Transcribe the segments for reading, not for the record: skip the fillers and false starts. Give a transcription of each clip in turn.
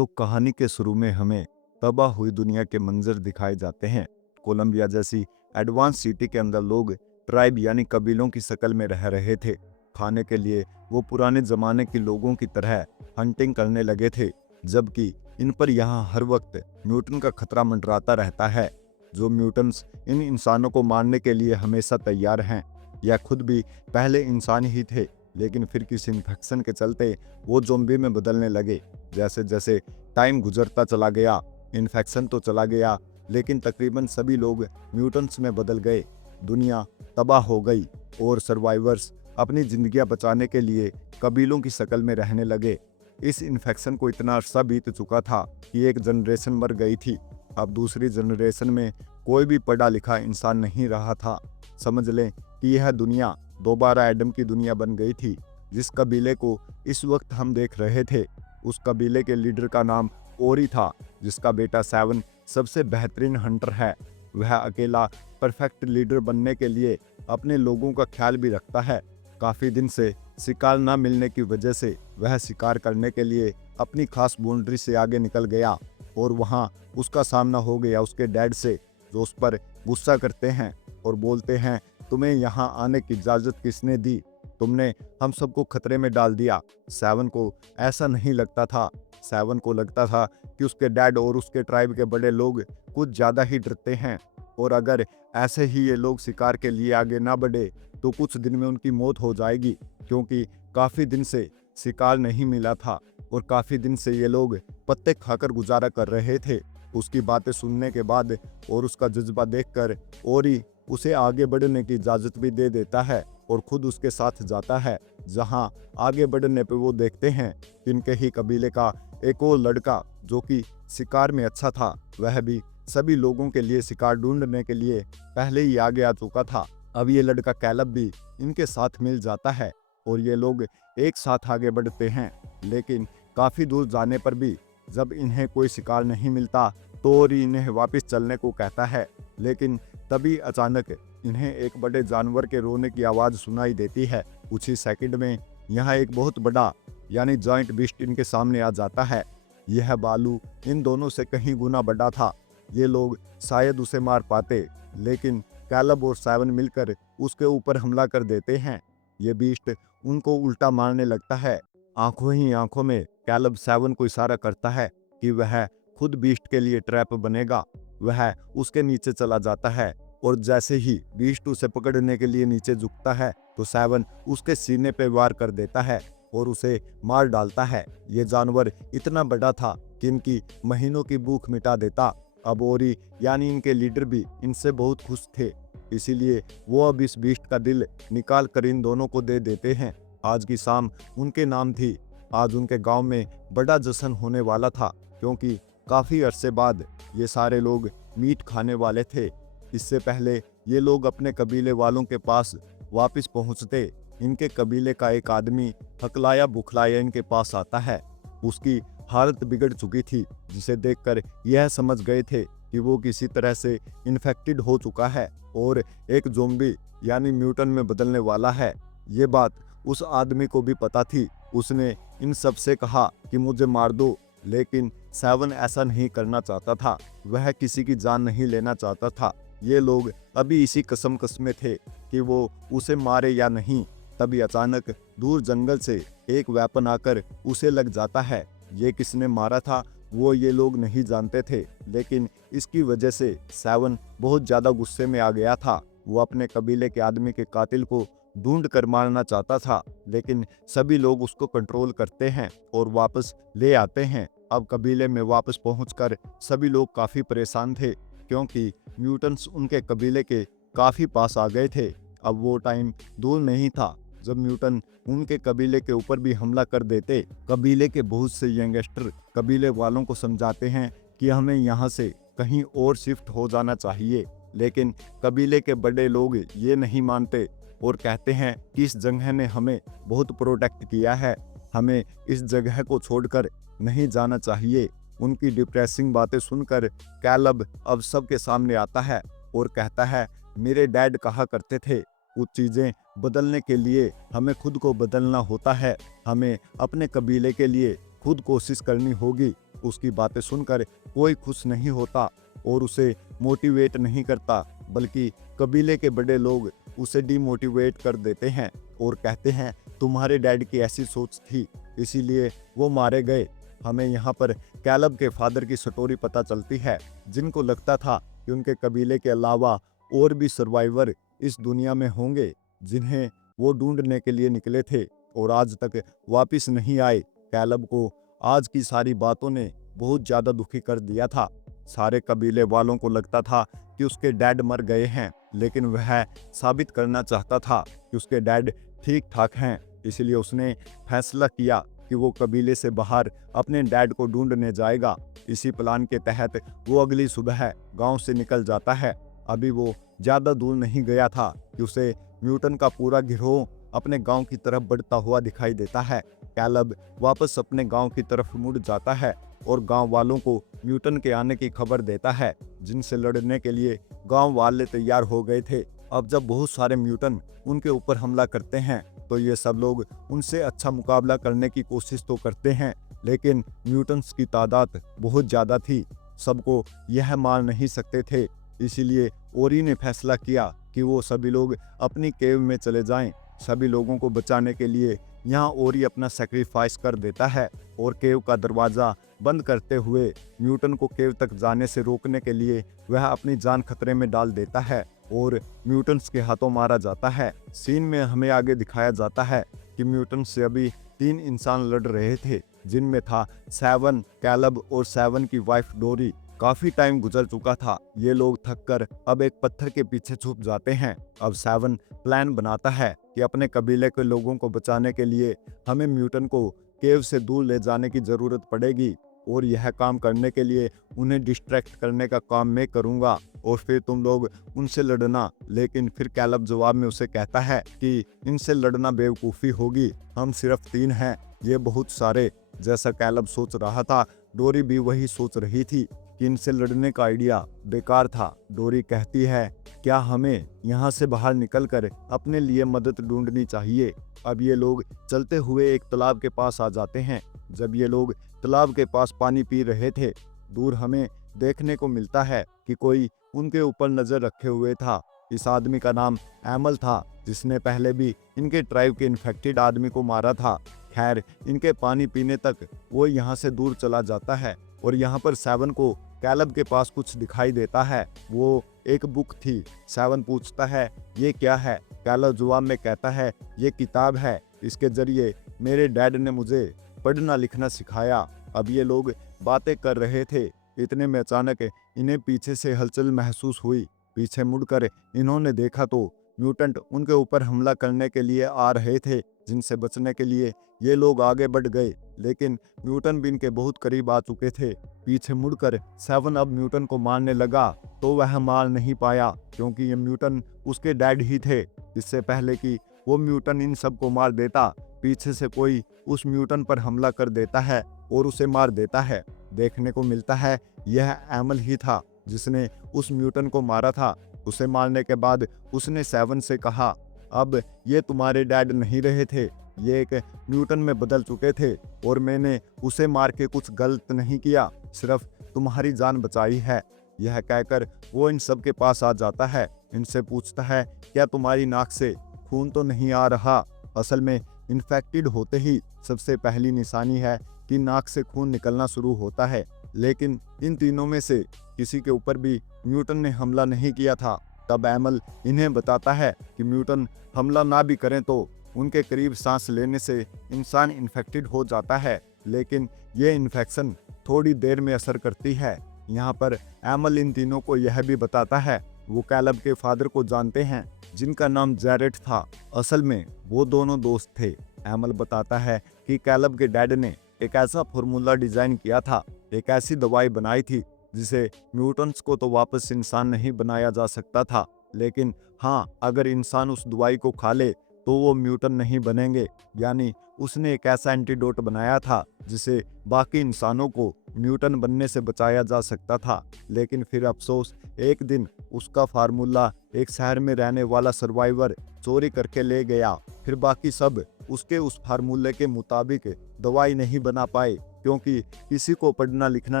तो कहानी के शुरू में हमें तबाह हुई दुनिया के मंजर दिखाए जाते हैं। कोलंबिया जैसी एडवांस सिटी के अंदर लोग ट्राइब यानी कबीलों की शक्ल में रह रहे थे। खाने के लिए वो पुराने जमाने के लोगों की तरह हंटिंग करने लगे थे, जबकि इन पर यहाँ हर वक्त म्यूटन का खतरा मंडराता रहता है। जो म्यूटेंट्स इन इंसानों को मारने के लिए हमेशा तैयार हैं। यह खुद भी पहले इंसान ही थे, लेकिन फिर किसी इन्फेक्शन के चलते वो ज़ॉम्बी में बदलने लगे। जैसे जैसे टाइम गुजरता चला गया, इन्फेक्शन तो चला गया, लेकिन तकरीबन सभी लोग म्यूटेंट्स में बदल गए। दुनिया तबाह हो गई और सर्वाइवर्स अपनी जिंदगियां बचाने के लिए कबीलों की शक्ल में रहने लगे। इस इन्फेक्शन को इतना अरसा बीत चुका था कि एक जनरेशन मर गई थी। अब दूसरी जनरेशन में कोई भी पढ़ा लिखा इंसान नहीं रहा था। समझ लें कि यह दुनिया दोबारा एडम की दुनिया बन गई थी। जिस कबीले को इस वक्त हम देख रहे थे, उस कबीले के लीडर का नाम ओरी था, जिसका बेटा सेवन सबसे बेहतरीन हंटर है। वह अकेला परफेक्ट लीडर बनने के लिए अपने लोगों का ख्याल भी रखता है। काफ़ी दिन से शिकार न मिलने की वजह से वह शिकार करने के लिए अपनी खास बाउंड्री से आगे निकल गया और वहाँ उसका सामना हो गया उसके डैड से, जो उस पर गुस्सा करते हैं और बोलते हैं, तुम्हें यहाँ आने की इजाज़त किसने दी? तुमने हम सबको खतरे में डाल दिया। सेवन को ऐसा नहीं लगता था। सेवन को लगता था कि उसके डैड और उसके ट्राइब के बड़े लोग कुछ ज़्यादा ही डरते हैं, और अगर ऐसे ही ये लोग शिकार के लिए आगे ना बढ़े तो कुछ दिन में उनकी मौत हो जाएगी, क्योंकि काफ़ी दिन से शिकार नहीं मिला था और काफ़ी दिन से ये लोग पत्ते खाकर गुजारा कर रहे थे। उसकी बातें सुनने के बाद और उसका जज्बा देखकर ओरी उसे आगे बढ़ने की इजाज़त भी दे देता है और खुद उसके साथ जाता है। जहां आगे बढ़ने पर वो देखते हैं कि इनके ही कबीले का एक और लड़का, जो कि शिकार में अच्छा था, वह भी सभी लोगों के लिए शिकार ढूंढने के लिए पहले ही आगे आ चुका था। अब ये लड़का कैलब भी इनके साथ मिल जाता है और ये लोग एक साथ आगे बढ़ते हैं। लेकिन काफ़ी दूर जाने पर भी जब इन्हें कोई शिकार नहीं मिलता तो ओरी इन्हें वापस चलने को कहता है। लेकिन तभी अचानक इन्हें एक बड़े जानवर के रोने की आवाज़ सुनाई देती है। कुछ ही सेकंड में यहाँ एक बहुत बड़ा यानी जॉइंट बीस्ट इनके सामने आ जाता है। यह बालू इन दोनों से कहीं गुना बड़ा था। ये लोग शायद उसे मार पाते, लेकिन कैलब और सेवन मिलकर उसके ऊपर हमला कर देते हैं। ये बीस्ट उनको उल्टा मारने लगता है। आंखों ही आंखों में कैलब सेवन को इशारा करता है कि वह खुद बीस्ट के लिए ट्रैप बनेगा। वह उसके नीचे चला जाता है और जैसे ही बीस्ट उसे पकड़ने के लिए नीचे झुकता है तो सेवन उसके सीने पे वार कर देता है और उसे मार डालता है। ये जानवर इतना बड़ा था कि इनकी महीनों की भूख मिटा देता। अब ओरी यानी इनके लीडर भी इनसे बहुत खुश थे, इसीलिए वो अब इस बीस्ट का दिल निकाल कर इन दोनों को दे देते हैं। आज की शाम उनके नाम थी। आज उनके गांव में बड़ा जश्न होने वाला था, क्योंकि काफ़ी अरसे बाद ये सारे लोग मीट खाने वाले थे। इससे पहले ये लोग अपने कबीले वालों के पास वापस पहुंचते, इनके कबीले का एक आदमी हकलाया बुखलाया इनके पास आता है। उसकी हालत बिगड़ चुकी थी, जिसे देखकर यह समझ गए थे कि वो किसी तरह से इन्फेक्टेड हो चुका है और एक ज़ॉम्बी यानी म्यूटन में बदलने वाला है। ये बात उस आदमी को भी पता थी। उसने इन सब से कहा कि मुझे मार दो, लेकिन सेवन ऐसा नहीं करना चाहता था। वह किसी की जान नहीं लेना चाहता था। ये लोग अभी इसी कसम में थे कि वो उसे मारे या नहीं। तभी अचानक दूर जंगल से एक वेपन आकर उसे लग जाता है। ये किसने मारा था वो ये लोग नहीं जानते थे, लेकिन इसकी वजह से सेवन बहुत ज़्यादा गुस्से में आ गया था। वो अपने कबीले के आदमी के कातिल को ढूंढ कर मारना चाहता था, लेकिन सभी लोग उसको कंट्रोल करते हैं और वापस ले आते हैं। अब कबीले में वापस पहुंचकर सभी लोग काफ़ी परेशान थे, क्योंकि म्यूटेंट्स उनके कबीले के काफ़ी पास आ गए थे। अब वो टाइम दूर नहीं था जब म्यूटन उनके कबीले के ऊपर भी हमला कर देते। कबीले के बहुत से यंगस्टर कबीले वालों को समझाते हैं कि हमें यहाँ से कहीं और शिफ्ट हो जाना चाहिए, लेकिन कबीले के बड़े लोग ये नहीं मानते और कहते हैं कि इस जगह ने हमें बहुत प्रोटेक्ट किया है, हमें इस जगह को छोड़कर नहीं जाना चाहिए। उनकी डिप्रेसिंग बातें सुनकर कैलब अब सबके सामने आता है और कहता है, मेरे डैड कहा करते थे, कुछ चीज़ें बदलने के लिए हमें खुद को बदलना होता है। हमें अपने कबीले के लिए खुद कोशिश करनी होगी। उसकी बातें सुनकर कोई खुश नहीं होता और उसे मोटिवेट नहीं करता, बल्कि कबीले के बड़े लोग उसे डिमोटिवेट कर देते हैं और कहते हैं तुम्हारे डैड की ऐसी सोच थी, इसीलिए वो मारे गए। हमें यहाँ पर कैलब के फादर की स्टोरी पता चलती है, जिनको लगता था कि उनके कबीले के अलावा और भी सर्वाइवर इस दुनिया में होंगे, जिन्हें वो ढूंढने के लिए निकले थे और आज तक वापस नहीं आए। कैलब को आज की सारी बातों ने बहुत ज़्यादा दुखी कर दिया था। सारे कबीले वालों को लगता था कि उसके डैड मर गए हैं, लेकिन वह साबित करना चाहता था कि उसके डैड ठीक ठाक हैं। इसलिए उसने फैसला किया कि वो कबीले से बाहर अपने डैड को ढूंढने जाएगा। इसी प्लान के तहत वो अगली सुबह गांव से निकल जाता है। अभी वो ज़्यादा दूर नहीं गया था कि उसे न्यूटन का पूरा गिरोह अपने गांव की तरफ बढ़ता हुआ दिखाई देता है। कैलब वापस अपने गांव की तरफ मुड़ जाता है और गांव वालों को न्यूटन के आने की खबर देता है, जिनसे लड़ने के लिए गांव वाले तैयार हो गए थे। अब जब बहुत सारे म्यूटन उनके ऊपर हमला करते हैं तो ये सब लोग उनसे अच्छा मुकाबला करने की कोशिश तो करते हैं, लेकिन म्यूटन्स की तादाद बहुत ज़्यादा थी, सबको यह मार नहीं सकते थे। इसीलिए ओरी ने फैसला किया कि वो सभी लोग अपनी केव में चले जाएं। सभी लोगों को बचाने के लिए यहाँ ओरी अपना सेक्रीफाइस कर देता है और केव का दरवाज़ा बंद करते हुए न्यूटन को केव तक जाने से रोकने के लिए वह अपनी जान खतरे में डाल देता है और म्यूटन्स के हाथों मारा जाता है। सीन में हमें आगे दिखाया जाता है कि म्यूटन्स से अभी 3 इंसान लड़ रहे थे, जिनमें था सेवन, कैलब और सेवन की वाइफ डोरी। काफी टाइम गुजर चुका था, ये लोग थककर अब एक पत्थर के पीछे छुप जाते हैं। अब सेवन प्लान बनाता है कि अपने कबीले के लोगों को बचाने के लिए हमें म्यूटन को केव से दूर ले जाने की जरूरत पड़ेगी और यह काम करने के लिए उन्हें डिस्ट्रैक्ट करने का काम मैं करूंगा और फिर तुम लोग उनसे लड़ना। लेकिन फिर कैलब जवाब में उसे कहता है कि इनसे लड़ना बेवकूफ़ी होगी, हम सिर्फ 3 हैं, ये बहुत सारे। जैसा कैलब सोच रहा था, डोरी भी वही सोच रही थी कि इनसे लड़ने का आइडिया बेकार था। डोरी कहती है क्या हमें यहाँ से बाहर निकलकर अपने लिए मदद ढूंढनी चाहिए। अब ये लोग चलते हुए एक तालाब के पास आ जाते हैं। जब ये लोग तालाब के पास पानी पी रहे थे, दूर हमें देखने को मिलता है कि कोई उनके ऊपर नजर रखे हुए था। इस आदमी का नाम एमल था, जिसने पहले भी इनके ट्राइब के इन्फेक्टेड आदमी को मारा था। खैर, इनके पानी पीने तक वो यहाँ से दूर चला जाता है और यहाँ पर सेवन को कैलब के पास कुछ दिखाई देता है। वो एक बुक थी। सेवन पूछता है ये क्या है। कैलब जवाब में कहता है ये किताब है, इसके जरिए मेरे डैड ने मुझे पढ़ना लिखना सिखाया। अब ये लोग बातें कर रहे थे, इतने में अचानक इन्हें पीछे से हलचल महसूस हुई। पीछे मुड़कर इन्होंने देखा तो म्यूटेंट उनके ऊपर हमला करने के लिए आ रहे थे, जिनसे बचने के लिए ये लोग आगे बढ़ गए, लेकिन म्यूटन भी इनके बहुत करीब आ चुके थे। पीछे मुड़कर सेवन अब म्यूटन को मारने लगा तो वह मार नहीं पाया, क्योंकि ये म्यूटन उसके डैड ही थे। इससे पहले कि वो म्यूटन इन सब को मार देता, पीछे से कोई उस म्यूटन पर हमला कर देता है और उसे मार देता है। देखने को मिलता है यह एमल ही था जिसने उस म्यूटन को मारा था। उसे मारने के बाद उसने सेवन से कहा अब ये तुम्हारे डैड नहीं रहे थे, ये एक म्यूटन में बदल चुके थे और मैंने उसे मार के कुछ गलत नहीं किया, सिर्फ तुम्हारी जान बचाई है। यह कहकर वो इन सब के पास आ जाता है। इनसे पूछता है क्या तुम्हारी नाक से खून तो नहीं आ रहा। असल में इन्फेक्टेड होते ही सबसे पहली निशानी है कि नाक से खून निकलना शुरू होता है, लेकिन इन तीनों में से किसी के ऊपर भी म्यूटन ने हमला नहीं किया था। तब एमल इन्हें बताता है कि म्यूटन हमला ना भी करें तो उनके करीब सांस लेने से इंसान इन्फेक्टेड हो जाता है, लेकिन ये इन्फेक्शन थोड़ी देर में असर करती है। यहाँ पर एमल इन तीनों को यह भी बताता है वो कैलब के फादर को जानते हैं, जिनका नाम जैरेट था। असल में वो दोनों दोस्त थे। एमल बताता है कि कैलब के डैड ने एक ऐसा फॉर्मूला डिजाइन किया था, एक ऐसी दवाई बनाई थी जिसे म्यूटेंट्स को तो वापस इंसान नहीं बनाया जा सकता था, लेकिन हाँ, अगर इंसान उस दवाई को खा ले तो वो म्यूटेंट नहीं बनेंगे। यानी उसने एक ऐसा एंटीडोट बनाया था जिसे बाकी इंसानों को म्यूटेंट बनने से बचाया जा सकता था। लेकिन फिर अफसोस, एक दिन उसका फार्मूला एक शहर में रहने वाला सर्वाइवर चोरी करके ले गया। फिर बाकी सब उसके उस फार्मूले के मुताबिक दवाई नहीं बना पाए। क्योंकि किसी को पढ़ना लिखना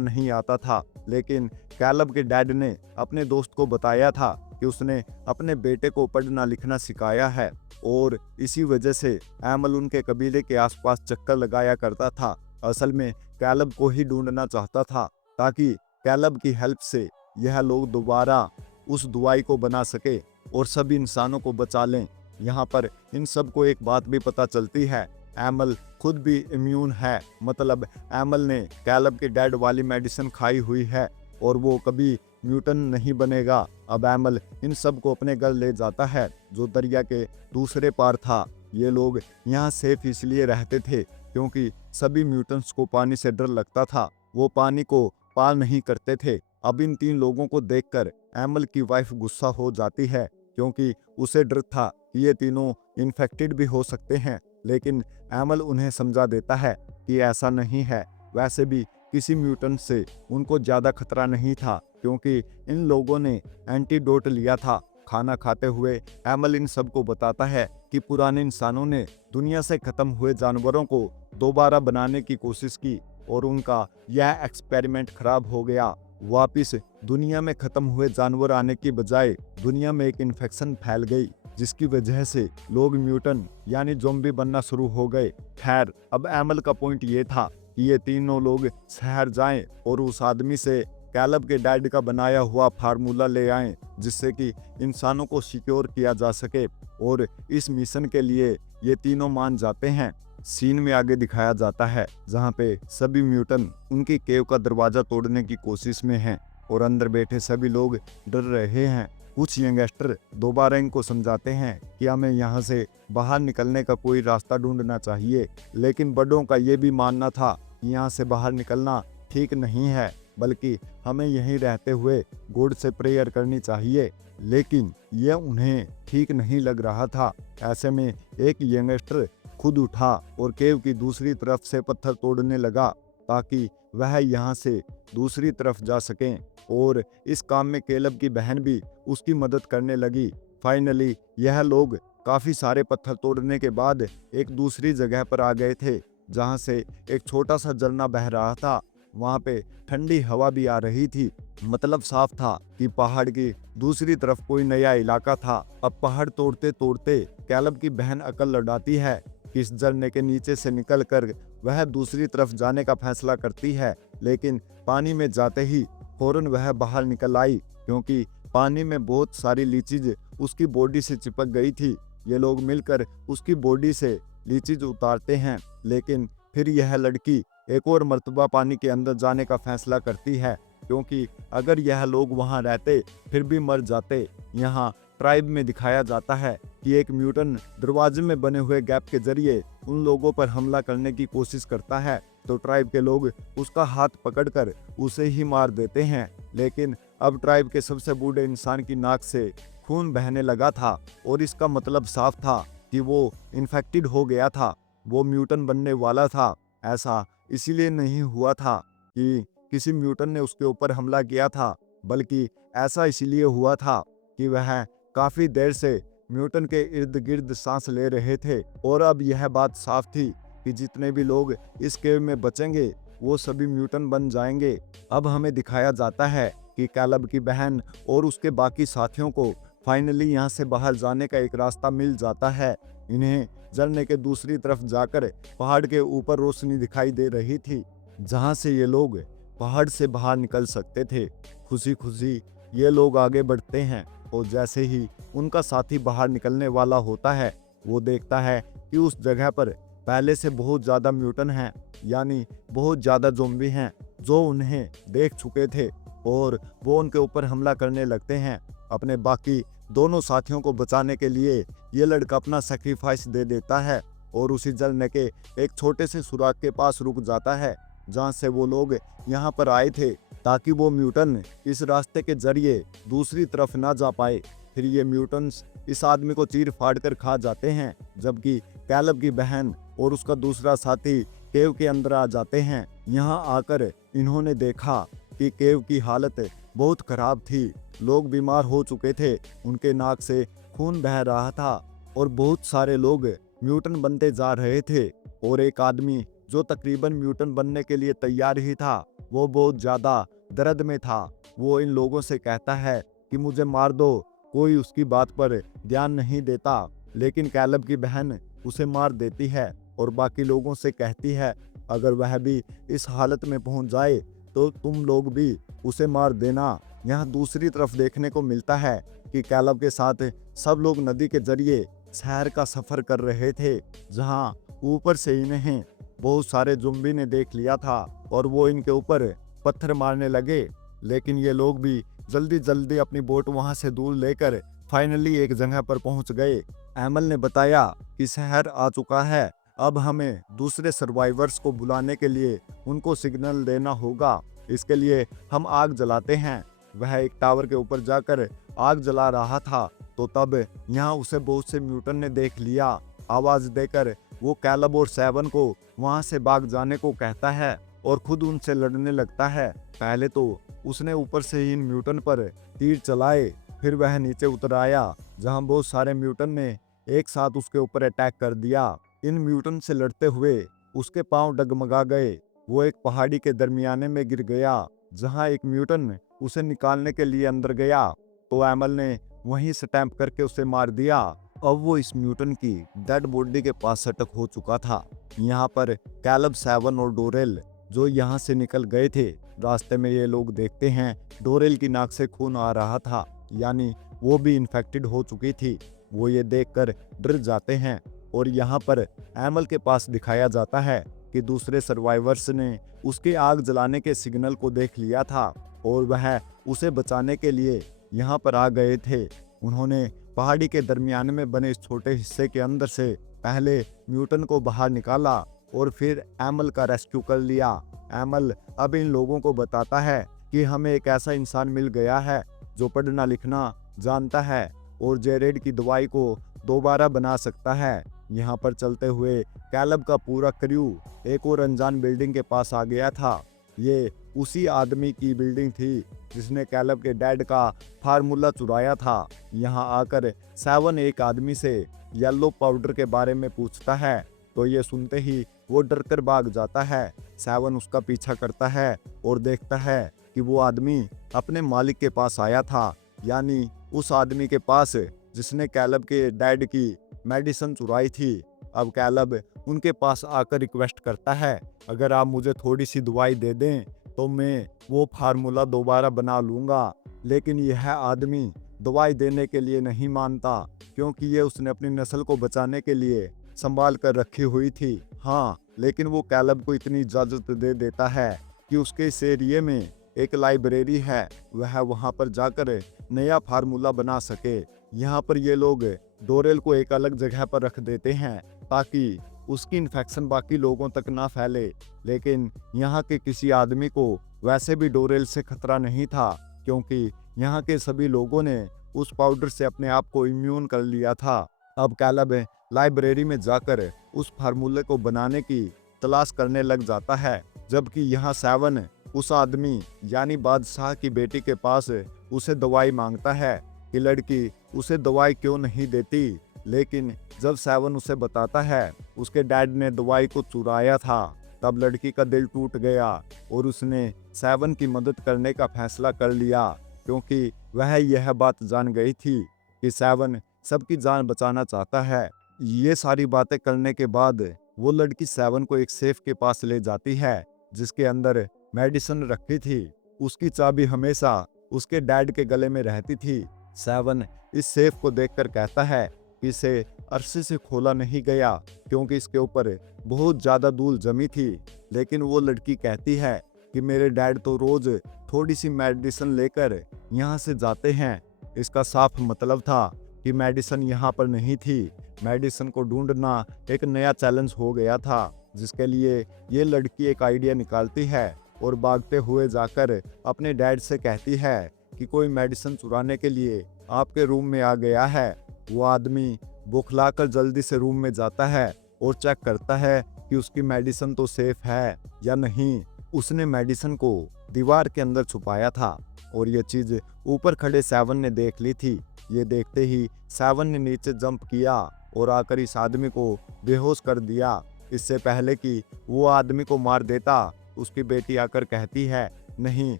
नहीं आता था। लेकिन कैलब के डैड ने अपने दोस्त को बताया था कि उसने अपने बेटे को पढ़ना लिखना सिखाया है और इसी वजह से एमल उनके कबीले के आसपास चक्कर लगाया करता था। असल में कैलब को ही ढूंढना चाहता था ताकि कैलब की हेल्प से यह लोग दोबारा उस दवाई को बना सके और सभी इंसानों को बचा लें। यहाँ पर इन सब को एक बात भी पता चलती है, एमल खुद भी इम्यून है, मतलब एमल ने कैलब के डैड वाली मेडिसिन खाई हुई है और वो कभी म्यूटन नहीं बनेगा। अब एमल इन सब को अपने घर ले जाता है जो दरिया के दूसरे पार था। ये लोग यहाँ सेफ इसलिए रहते थे क्योंकि सभी म्यूटेंट्स को पानी से डर लगता था, वो पानी को पार नहीं करते थे। अब इन 3 लोगों को देखकर एमल की वाइफ गुस्सा हो जाती है क्योंकि उसे डर था कि ये तीनों इन्फेक्टेड भी हो सकते हैं। लेकिन एमल उन्हें समझा देता है कि ऐसा नहीं है। वैसे भी किसी म्यूटेंट से उनको ज़्यादा खतरा नहीं था क्योंकि इन लोगों ने एंटीडोट लिया था। खाना खाते हुए एमल इन सबको बताता है कि पुराने इंसानों ने दुनिया से खत्म हुए जानवरों को दोबारा बनाने की कोशिश की और उनका यह एक्सपेरिमेंट खराब हो गया। वापिस दुनिया में खत्म हुए जानवर आने की बजाय दुनिया में एक इन्फेक्शन फैल गई जिसकी वजह से लोग म्यूटन यानी ज़ॉम्बी बनना शुरू हो गए। खैर, अब एमल का पॉइंट ये था कि ये तीनों लोग शहर जाएं और उस आदमी से कैलब के डैड का बनाया हुआ फार्मूला ले आएं जिससे कि इंसानों को सिक्योर किया जा सके और इस मिशन के लिए ये तीनों मान जाते हैं। सीन में आगे दिखाया जाता है जहां पे सभी म्यूटन उनकी केव का दरवाजा तोड़ने की कोशिश में हैं और अंदर बैठे सभी लोग डर रहे हैं। कुछ यंगस्टर दोबारा इनको समझाते हैं कि हमें यहाँ से बाहर निकलने का कोई रास्ता ढूंढना चाहिए, लेकिन बड़ों का ये भी मानना था कि यहाँ से बाहर निकलना ठीक नहीं है, बल्कि हमें यहीं रहते हुए गॉड से प्रेयर करनी चाहिए। लेकिन यह उन्हें ठीक नहीं लग रहा था। ऐसे में एक यंगस्टर खुद उठा और केव की दूसरी तरफ से पत्थर तोड़ने लगा ताकि वह यहाँ से दूसरी तरफ जा सकें और इस काम में कैलब की बहन भी उसकी मदद करने लगी। फाइनली यह लोग काफ़ी सारे पत्थर तोड़ने के बाद एक दूसरी जगह पर आ गए थे जहाँ से एक छोटा सा झरना बह रहा था। वहाँ पे ठंडी हवा भी आ रही थी, मतलब साफ था कि पहाड़ की दूसरी तरफ कोई नया इलाका था। अब पहाड़ तोड़ते तोड़ते कैलब की बहन अकल लौटाती है कि इस झरने के नीचे से निकलकर वह दूसरी तरफ जाने का फैसला करती है, लेकिन पानी में जाते ही फौरन वह बाहर निकल आई क्योंकि पानी में बहुत सारी लीचीज उसकी बॉडी से चिपक गई थी। ये लोग मिलकर उसकी बॉडी से लीचीज उतारते हैं, लेकिन फिर यह लड़की एक और मर्तबा पानी के अंदर जाने का फैसला करती है क्योंकि अगर यह लोग वहां रहते फिर भी मर जाते। यहाँ ट्राइब में दिखाया जाता है कि एक म्यूटन दरवाजे में बने हुए गैप के जरिए उन लोगों पर हमला करने की कोशिश करता है, तो ट्राइब के लोग उसका हाथ पकड़कर उसे ही मार देते हैं। लेकिन अब ट्राइब के सबसे बूढ़े इंसान की नाक से खून बहने लगा था और इसका मतलब साफ था कि वो इन्फेक्टेड हो गया था, वो म्यूटन बनने वाला था। ऐसा इसीलिए नहीं हुआ था कि किसी म्यूटन ने उसके ऊपर हमला किया था, बल्कि ऐसा इसलिए हुआ था कि वह काफ़ी देर से म्यूटन के इर्द गिर्द सांस ले रहे थे और अब यह बात साफ थी कि जितने भी लोग इस केव में बचेंगे वो सभी म्यूटन बन जाएंगे। अब हमें दिखाया जाता है कि कैलब की बहन और उसके बाकी साथियों को फाइनली यहाँ से बाहर जाने का एक रास्ता मिल जाता है। इन्हें झरने के दूसरी तरफ जाकर पहाड़ के ऊपर रोशनी दिखाई दे रही थी जहाँ से ये लोग पहाड़ से बाहर निकल सकते थे। खुशी खुशी ये लोग आगे बढ़ते हैं और जैसे ही उनका साथी बाहर निकलने वाला होता है वो देखता है कि उस जगह पर पहले से बहुत ज़्यादा म्यूटन हैं, यानी बहुत ज़्यादा ज़ॉम्बी हैं जो उन्हें देख चुके थे और वो उनके ऊपर हमला करने लगते हैं। अपने बाकी दोनों साथियों को बचाने के लिए ये लड़का अपना सेक्रीफाइस दे देता है और उसी झरने के एक छोटे से सुराग के पास रुक जाता है जहाँ से वो लोग यहाँ पर आए थे ताकि वो म्यूटन इस रास्ते के जरिए दूसरी तरफ ना जा पाए। फिर ये म्यूटन्स इस आदमी को चीर फाड़ कर खा जाते हैं, जबकि कैलब की बहन और उसका दूसरा साथी केव के अंदर आ जाते हैं। यहाँ आकर इन्होंने देखा कि केव की हालत बहुत खराब थी, लोग बीमार हो चुके थे, उनके नाक से खून बह रहा था और बहुत सारे लोग म्यूटन बनते जा रहे थे और एक आदमी जो तकरीबन म्यूटेंट बनने के लिए तैयार ही था, वो बहुत ज़्यादा दर्द में था। वो इन लोगों से कहता है कि मुझे मार दो। कोई उसकी बात पर ध्यान नहीं देता, लेकिन कैलब की बहन उसे मार देती है और बाकी लोगों से कहती है अगर वह भी इस हालत में पहुंच जाए तो तुम लोग भी उसे मार देना। यहाँ दूसरी तरफ देखने को मिलता है कि कैलब के साथ सब लोग नदी के जरिए शहर का सफर कर रहे थे, जहाँ ऊपर से इन्हें बहुत सारे ज़ुम्बी ने देख लिया था और वो इनके ऊपर पत्थर मारने लगे। लेकिन ये लोग भी जल्दी जल्दी अपनी बोट वहां से दूर लेकर फाइनली एक जगह पर पहुंच गए। एमल ने बताया कि शहर आ चुका है, अब हमें दूसरे सर्वाइवर्स को बुलाने के लिए उनको सिग्नल देना होगा। इसके लिए हम आग जलाते हैं। वह एक टावर के ऊपर जाकर आग जला रहा था, तो तब यहाँ उसे बहुत से म्यूटेंट ने देख लिया। आवाज़ देकर वो कैलब और सेवन को वहाँ से भाग जाने को कहता है और खुद उनसे लड़ने लगता है। पहले तो उसने ऊपर से ही इन म्यूटेंट पर तीर चलाए, फिर वह नीचे उतर आया, जहाँ बहुत सारे म्यूटेंट ने एक साथ उसके ऊपर अटैक कर दिया। इन म्यूटेंट से लड़ते हुए उसके पांव डगमगा गए। वो एक पहाड़ी के दरमियाने में गिर गया, जहाँ एक म्यूटेंट उसे निकालने के लिए अंदर गया, तो एमल ने वहीं स्टैम्प करके उसे मार दिया। अब वो इस म्यूटेंट की डेड बॉडी के पास अटक हो चुका था। यहाँ पर कैलब, सेवन और डोरेल जो यहाँ से निकल गए थे, रास्ते में ये लोग देखते हैं डोरेल की नाक से खून आ रहा था, यानी वो भी इन्फेक्टेड हो चुकी थी। वो ये देखकर डर जाते हैं और यहाँ पर एमल के पास दिखाया जाता है कि दूसरे सर्वाइवर्स ने उसके आग जलाने के सिग्नल को देख लिया था और वह उसे बचाने के लिए यहाँ पर आ गए थे। उन्होंने पहाड़ी के दरमियान में बने इस छोटे हिस्से के अंदर से पहले म्यूटेंट को बाहर निकाला और फिर एमल का रेस्क्यू कर लिया। एमल अब इन लोगों को बताता है कि हमें एक ऐसा इंसान मिल गया है जो पढ़ना लिखना जानता है और जेरेड की दवाई को दोबारा बना सकता है। यहाँ पर चलते हुए कैलब का पूरा क्रू एक और अनजान बिल्डिंग के पास आ गया था। ये उसी आदमी की बिल्डिंग थी जिसने कैलब के डैड का फार्मूला चुराया था। यहाँ आकर सेवन एक आदमी से येलो पाउडर के बारे में पूछता है, तो ये सुनते ही वो डर कर भाग जाता है। सेवन उसका पीछा करता है और देखता है कि वो आदमी अपने मालिक के पास आया था, यानी उस आदमी के पास जिसने कैलब के डैड की मेडिसिन चुराई थी। अब कैलब उनके पास आकर रिक्वेस्ट करता है, अगर आप मुझे थोड़ी सी दवाई दे दें तो मैं वो फार्मूला दोबारा बना लूँगा। लेकिन यह आदमी दवाई देने के लिए नहीं मानता, क्योंकि ये उसने अपनी नस्ल को बचाने के लिए संभाल कर रखी हुई थी। हाँ, लेकिन वो कैलब को इतनी इजाज़त दे देता है कि उसके इस एरिए में एक लाइब्रेरी है, वह वहाँ पर जाकर नया फार्मूला बना सके। यहाँ पर ये लोग डोरेल को एक अलग जगह पर रख देते हैं ताकि उसकी इन्फेक्शन बाकी लोगों तक ना फैले। लेकिन यहाँ के किसी आदमी को वैसे भी डोरेल से खतरा नहीं था, क्योंकि यहाँ के सभी लोगों ने उस पाउडर से अपने आप को इम्यून कर लिया था। अब कैलब लाइब्रेरी में जाकर उस फार्मूले को बनाने की तलाश करने लग जाता है, जबकि यहाँ सेवन उस आदमी यानी बादशाह की बेटी के पास उसे दवाई मांगता है कि लड़की उसे दवाई क्यों नहीं देती। लेकिन जब सेवन उसे बताता है उसके डैड ने दवाई को चुराया था, तब लड़की का दिल टूट गया और उसने सेवन की मदद करने का फैसला कर लिया, क्योंकि वह यह बात जान गई थी कि सेवन सबकी जान बचाना चाहता है। ये सारी बातें करने के बाद वो लड़की सेवन को एक सेफ के पास ले जाती है जिसके अंदर मेडिसिन रखी थी। उसकी चाबी हमेशा उसके डैड के गले में रहती थी। सेवन इस सेफ को देखकर कहता है कि इसे अरसे से खोला नहीं गया, क्योंकि इसके ऊपर बहुत ज़्यादा धूल जमी थी। लेकिन वो लड़की कहती है कि मेरे डैड तो रोज़ थोड़ी सी मेडिसिन लेकर यहाँ से जाते हैं। इसका साफ मतलब था कि मेडिसिन यहाँ पर नहीं थी। मेडिसिन को ढूंढना एक नया चैलेंज हो गया था, जिसके लिए ये लड़की एक आइडिया निकालती है और भागते हुए जाकर अपने डैड से कहती है कि कोई मेडिसिन चुराने के लिए आपके रूम में आ गया है। वो आदमी बौखलाकर जल्दी से रूम में जाता है और चेक करता है कि उसकी मेडिसिन तो सेफ है या नहीं। उसने मेडिसिन को दीवार के अंदर छुपाया था और ये चीज़ ऊपर खड़े सेवन ने देख ली थी। ये देखते ही सेवन ने नीचे जंप किया और आकर इस आदमी को बेहोश कर दिया। इससे पहले कि वो आदमी को मार देता, उसकी बेटी आकर कहती है, नहीं,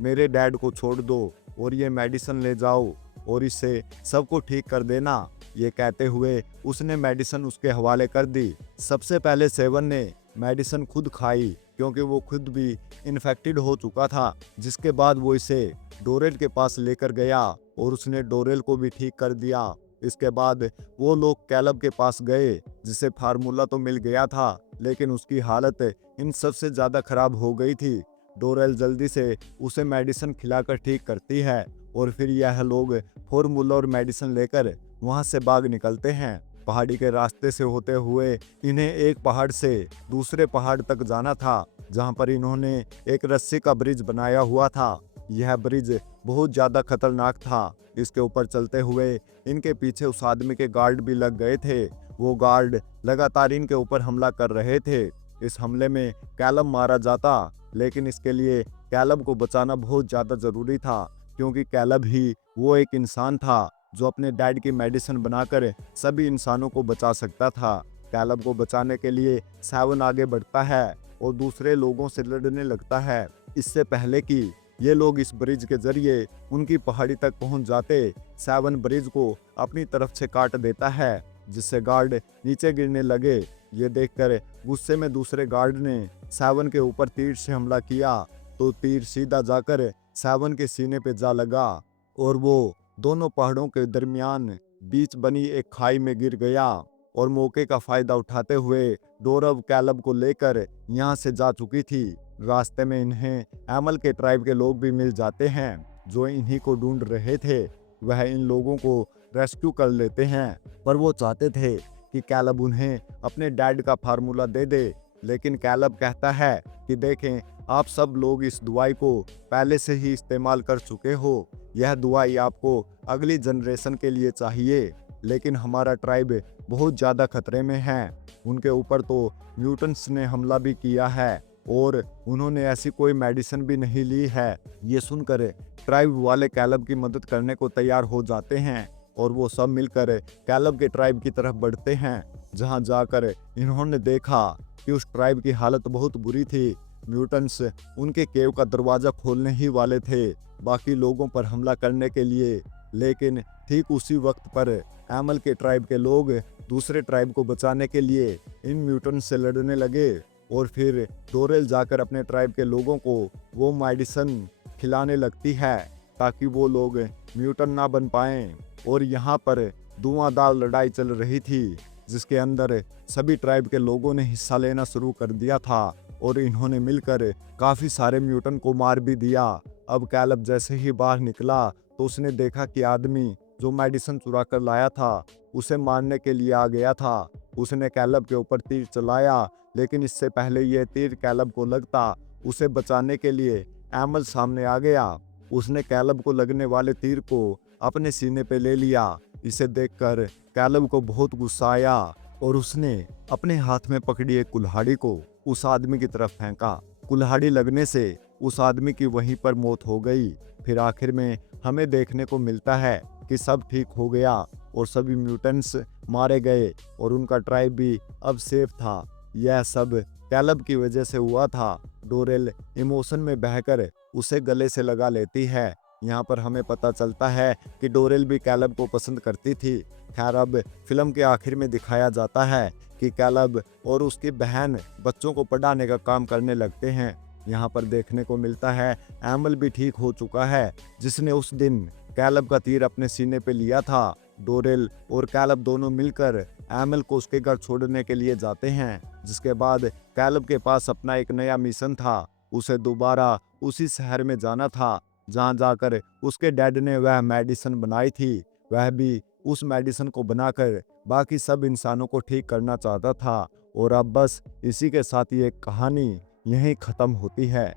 मेरे डैड को छोड़ दो और ये मेडिसिन ले जाओ और इससे सबको ठीक कर देना। ये कहते हुए उसने मेडिसिन उसके हवाले कर दी। सबसे पहले सेवन ने मेडिसिन खुद खाई क्योंकि वो खुद भी इन्फेक्टेड हो चुका था। जिसके बाद वो इसे डोरेल के पास लेकर गया और उसने डोरेल को भी ठीक कर दिया। इसके बाद वो लोग कैलब के पास गए, जिसे फार्मूला तो मिल गया था, लेकिन उसकी हालत इन सब से ज़्यादा खराब हो गई थी। डोरेल जल्दी से उसे मेडिसिन खिलाकर ठीक करती है और फिर यह लोग फार्मूला और मेडिसिन लेकर वहाँ से भाग निकलते हैं। पहाड़ी के रास्ते से होते हुए इन्हें एक पहाड़ से दूसरे पहाड़ तक जाना था, जहाँ पर इन्होंने एक रस्सी का ब्रिज बनाया हुआ था। यह ब्रिज बहुत ज़्यादा खतरनाक था। इसके ऊपर चलते हुए इनके पीछे उस आदमी के गार्ड भी लग गए थे। वो गार्ड लगातार इनके ऊपर हमला कर रहे थे। इस हमले में कैलब मारा जाता, लेकिन इसके लिए कैलब को बचाना बहुत ज़्यादा ज़रूरी था, क्योंकि कैलब ही वो एक इंसान था जो अपने डैड की मेडिसिन बनाकर सभी इंसानों को बचा सकता था। कैलब को बचाने के लिए सेवन आगे बढ़ता है और दूसरे लोगों से लड़ने लगता है। इससे पहले कि ये लोग इस ब्रिज के जरिए उनकी पहाड़ी तक पहुंच जाते, सेवन ब्रिज को अपनी तरफ से काट देता है, जिससे गार्ड नीचे गिरने लगे। ये देखकर गुस्से में दूसरे गार्ड ने सेवन के ऊपर तीर से हमला किया, तो तीर सीधा जाकर सेवन के सीने पे जा लगा और वो दोनों पहाड़ों के दरमियान बीच बनी एक खाई में गिर गया। और मौके का फायदा उठाते हुए डोरव कैलब को लेकर यहाँ से जा चुकी थी। रास्ते में इन्हें एमल के ट्राइब के लोग भी मिल जाते हैं, जो इन्हीं को ढूंढ रहे थे। वह इन लोगों को रेस्क्यू कर लेते हैं, पर वो चाहते थे कि कैलब उन्हें अपने डैड का फार्मूला दे दे। लेकिन कैलब कहता है कि देखें, आप सब लोग इस दवाई को पहले से ही इस्तेमाल कर चुके हो। यह दवाई आपको अगली जनरेशन के लिए चाहिए, लेकिन हमारा ट्राइब बहुत ज़्यादा खतरे में है। उनके ऊपर तो म्यूटेंट्स ने हमला भी किया है और उन्होंने ऐसी कोई मेडिसिन भी नहीं ली है। ये सुनकर ट्राइब वाले कैलब की मदद करने को तैयार हो जाते हैं और वो सब मिलकर कैलब के ट्राइब की तरफ बढ़ते हैं, जहाँ जाकर इन्होंने देखा कि उस ट्राइब की हालत बहुत बुरी थी। म्यूटेंट्स उनके केव का दरवाज़ा खोलने ही वाले थे बाकी लोगों पर हमला करने के लिए, लेकिन ठीक उसी वक्त पर एमल के ट्राइब के लोग दूसरे ट्राइब को बचाने के लिए इन म्यूटेंट्स से लड़ने लगे। और फिर डोरेल जाकर अपने ट्राइब के लोगों को वो मेडिसिन खिलाने लगती है ताकि वो लोग म्यूटेंट ना बन पाएं। और यहाँ पर धुआंधार लड़ाई चल रही थी, जिसके अंदर सभी ट्राइब के लोगों ने हिस्सा लेना शुरू कर दिया था और इन्होंने मिलकर काफ़ी सारे म्यूटेंट को मार भी दिया। अब कैलब जैसे ही बाहर निकला तो उसने देखा कि आदमी जो मेडिसिन चुरा कर लाया था उसे मारने के लिए आ गया था। उसने कैलब के ऊपर तीर चलाया, लेकिन इससे पहले यह तीर कैलब को लगता, उसे बचाने के लिए एमल सामने आ गया। उसने कैलब को लगने वाले तीर को अपने सीने पे ले लिया। इसे देखकर कैलब को बहुत गुस्सा आया और उसने अपने हाथ में पकड़ी एक कुल्हाड़ी को उस आदमी की तरफ फेंका। कुल्हाड़ी लगने से उस आदमी की वहीं पर मौत हो गई। फिर आखिर में हमें देखने को मिलता है कि सब ठीक हो गया और सभी म्यूटेंट्स मारे गए और उनका ट्राइब भी अब सेफ था। यह सब कैलब की वजह से हुआ था। डोरेल इमोशन में बहकर उसे गले से लगा लेती है। यहाँ पर हमें पता चलता है कि डोरेल भी कैलब को पसंद करती थी। खैर, अब फिल्म के आखिर में दिखाया जाता है कि कैलब और उसकी बहन बच्चों को पढ़ाने का काम करने लगते हैं। यहाँ पर देखने को मिलता है एमल भी ठीक हो चुका है, जिसने उस दिन कैलब का तीर अपने सीने पे लिया था। डोरेल और कैलब दोनों मिलकर एमल को उसके घर छोड़ने के लिए जाते हैं, जिसके बाद कैलब के पास अपना एक नया मिशन था। उसे दोबारा उसी शहर में जाना था जहाँ जाकर उसके डैड ने वह मेडिसिन बनाई थी। वह भी उस मेडिसिन को बनाकर बाकी सब इंसानों को ठीक करना चाहता था। और अब बस इसी के साथ ये कहानी यहीं ख़त्म होती है।